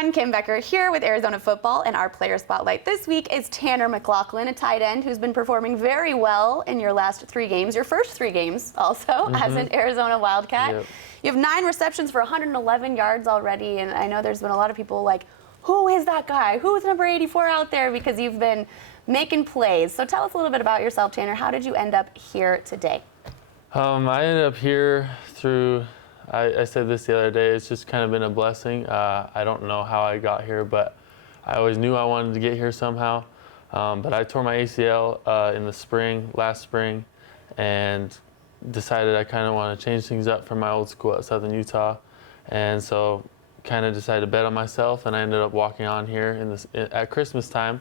everyone, Kim Becker here with Arizona Football, and our player spotlight this week is Tanner McLachlan, a tight end who's been performing very well in your last 3 games, your first 3 games also as an Arizona Wildcat. Yep. You have 9 receptions for 111 yards already, and I know there's been a lot of people like, who is that guy? Who's number 84 out there? Because you've been making plays. So tell us a little bit about yourself, Tanner. How did you end up here today? I ended up here through, I said this the other day, it's just kind of been a blessing. I don't know how I got here, but I always knew I wanted to get here somehow. But I tore my ACL in the last spring, and decided I kind of want to change things up from my old school at Southern Utah. And so kind of decided to bet on myself, and I ended up walking on here at Christmas time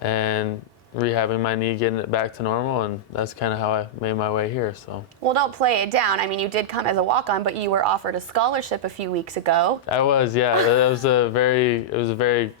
and rehabbing my knee, getting it back to normal, and that's kind of how I made my way here. So. Well, don't play it down. I mean, you did come as a walk-on, but you were offered a scholarship a few weeks ago. I was, yeah. It was a very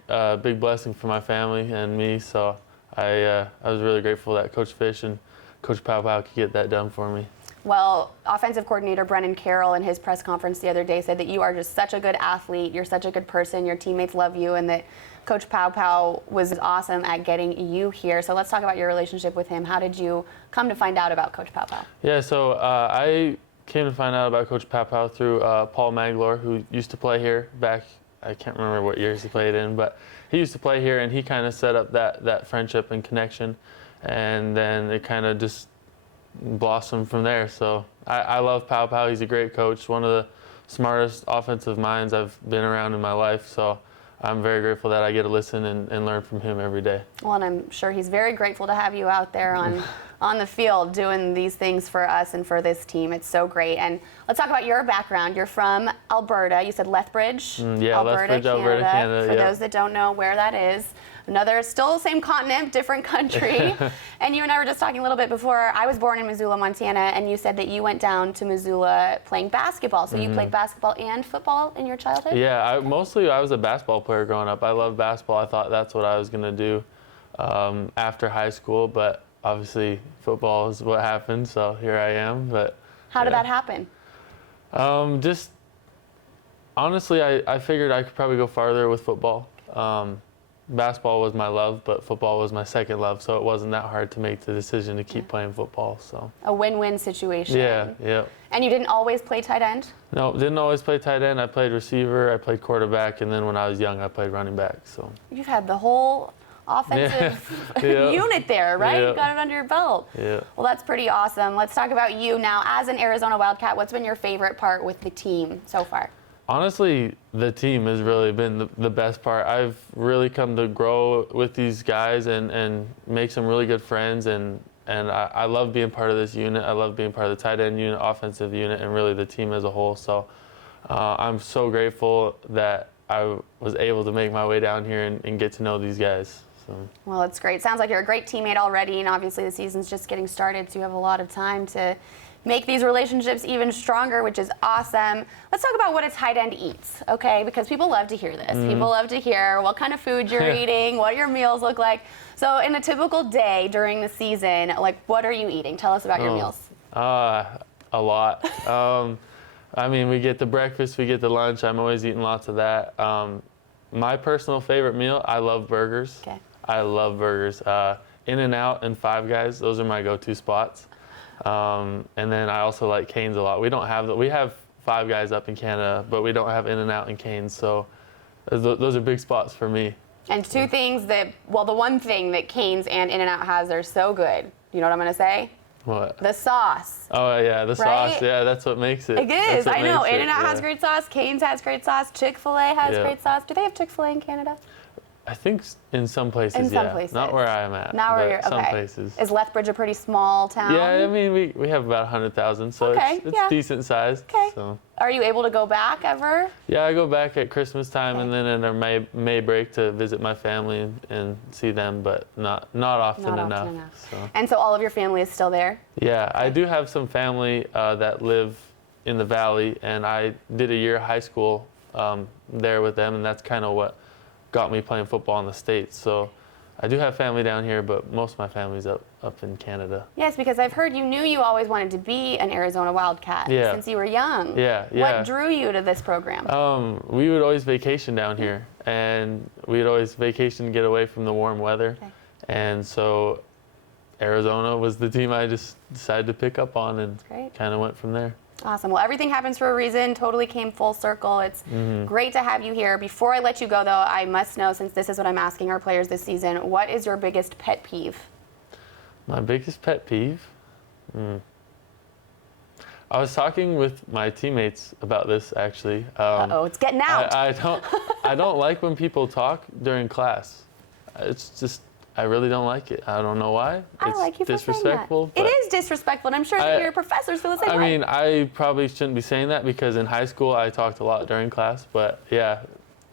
big blessing for my family and me. So I was really grateful that Coach Fish and Coach Pow Pow could get that done for me. Well, offensive coordinator Brennan Carroll in his press conference the other day said that you are just such a good athlete, you're such a good person, your teammates love you, and that Coach Pow Pow was awesome at getting you here. So let's talk about your relationship with him. How did you come to find out about Coach Pow Pow? Yeah, so I came to find out about Coach Pow Pow through Paul Magloire, who used to play here back, I can't remember what years he played in, but he used to play here, and he kind of set up that friendship and connection, and then it kind of just blossomed from there. So I love Pow Pow. He's a great coach, one of the smartest offensive minds I've been around in my life. So I'm very grateful that I get to listen and learn from him every day. Well, and I'm sure he's very grateful to have you out there on the field doing these things for us and for this team. It's so great. And let's talk about your background. You're from Alberta. You said Lethbridge, yeah, Lethbridge, Alberta, Canada. For yep. those that don't know where that is. Another, still same continent, different country. And you and I were just talking a little bit before. I was born in Missoula, Montana, and you said that you went down to Missoula playing basketball. So you played basketball and football in your childhood? Yeah, I was a basketball player growing up. I loved basketball. I thought that's what I was going to do after high school, but obviously football is what happened, so here I am. But how did that happen? Just honestly, I figured I could probably go farther with football. Basketball was my love, but football was my second love, so it wasn't that hard to make the decision to keep playing football. So a win-win situation. Yeah. And you didn't always play tight end? No, didn't always play tight end. I played receiver, I played quarterback, and then when I was young, I played running back. So you've had the whole offensive unit there, right? You got it under your belt. Yeah. Well, that's pretty awesome. Let's talk about you now. As an Arizona Wildcat, what's been your favorite part with the team so far? Honestly, the team has really been the best part. I've really come to grow with these guys and make some really good friends, and I love being part of this unit. I love being part of the tight end unit, offensive unit, and really the team as a whole. So I'm so grateful that I was able to make my way down here and get to know these guys. So. Well, that's great. Sounds like you're a great teammate already, and obviously the season's just getting started, so you have a lot of time to make these relationships even stronger, which is awesome. Let's talk about what a tight end eats, okay? Because people love to hear this. People love to hear what kind of food you're eating, what your meals look like. So in a typical day during the season, like, what are you eating? Tell us about your meals. A lot. I mean, we get the breakfast, we get the lunch. I'm always eating lots of that. My personal favorite meal, I love burgers. Okay. I love burgers. In-N-Out and Five Guys, those are my go-to spots. And then I also like Cane's a lot. We have Five Guys up in Canada, but we don't have In-N-Out and Cane's, so those are big spots for me. And two things the one thing that Cane's and In-N-Out has, they're so good. You know what I'm going to say? What? The sauce. Oh, yeah, the right? sauce. Yeah, that's what makes it. It is. I know. In-N-Out has yeah. great sauce. Cane's has great sauce. Chick-fil-A has great sauce. Do they have Chick-fil-A in Canada? I think in some places, in some places. Not where I'm at. Not where you're, okay. Some places. Is Lethbridge a pretty small town? Yeah, I mean, we have about 100,000, so it's decent sized. Okay. So. Are you able to go back ever? Yeah, I go back at Christmas time and then in our May break to visit my family and see them, but not often enough. So. And so all of your family is still there? Yeah, I do have some family that live in the valley, and I did a year of high school there with them, and that's kind of what got me playing football in the States. So I do have family down here, but most of my family's up in Canada. Yes, because I've heard you knew you always wanted to be an Arizona Wildcat since you were young. Yeah. What drew you to this program? We would always vacation down here, and we'd always vacation to get away from the warm weather. Okay. And so Arizona was the team I just decided to pick up on, and kind of went from there. Awesome. Well, everything happens for a reason. Totally came full circle. It's great to have you here. Before I let you go, though, I must know, since this is what I'm asking our players this season, what is your biggest pet peeve? My biggest pet peeve? I was talking with my teammates about this, actually. Uh-oh, it's getting out. I don't like when people talk during class. It's just, I really don't like it. I don't know why. I like you for disrespectful. saying that. It is disrespectful, and I'm sure that your professors feel the same way. I mean, I probably shouldn't be saying that because in high school I talked a lot during class, but yeah,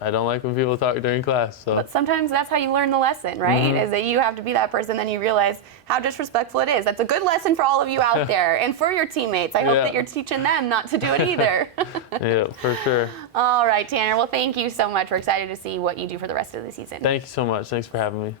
I don't like when people talk during class. So. But sometimes that's how you learn the lesson, right? Is that you have to be that person, then you realize how disrespectful it is. That's a good lesson for all of you out there, and for your teammates. I hope that you're teaching them not to do it either. Yeah, for sure. All right, Tanner. Well, thank you so much. We're excited to see what you do for the rest of the season. Thank you so much. Thanks for having me.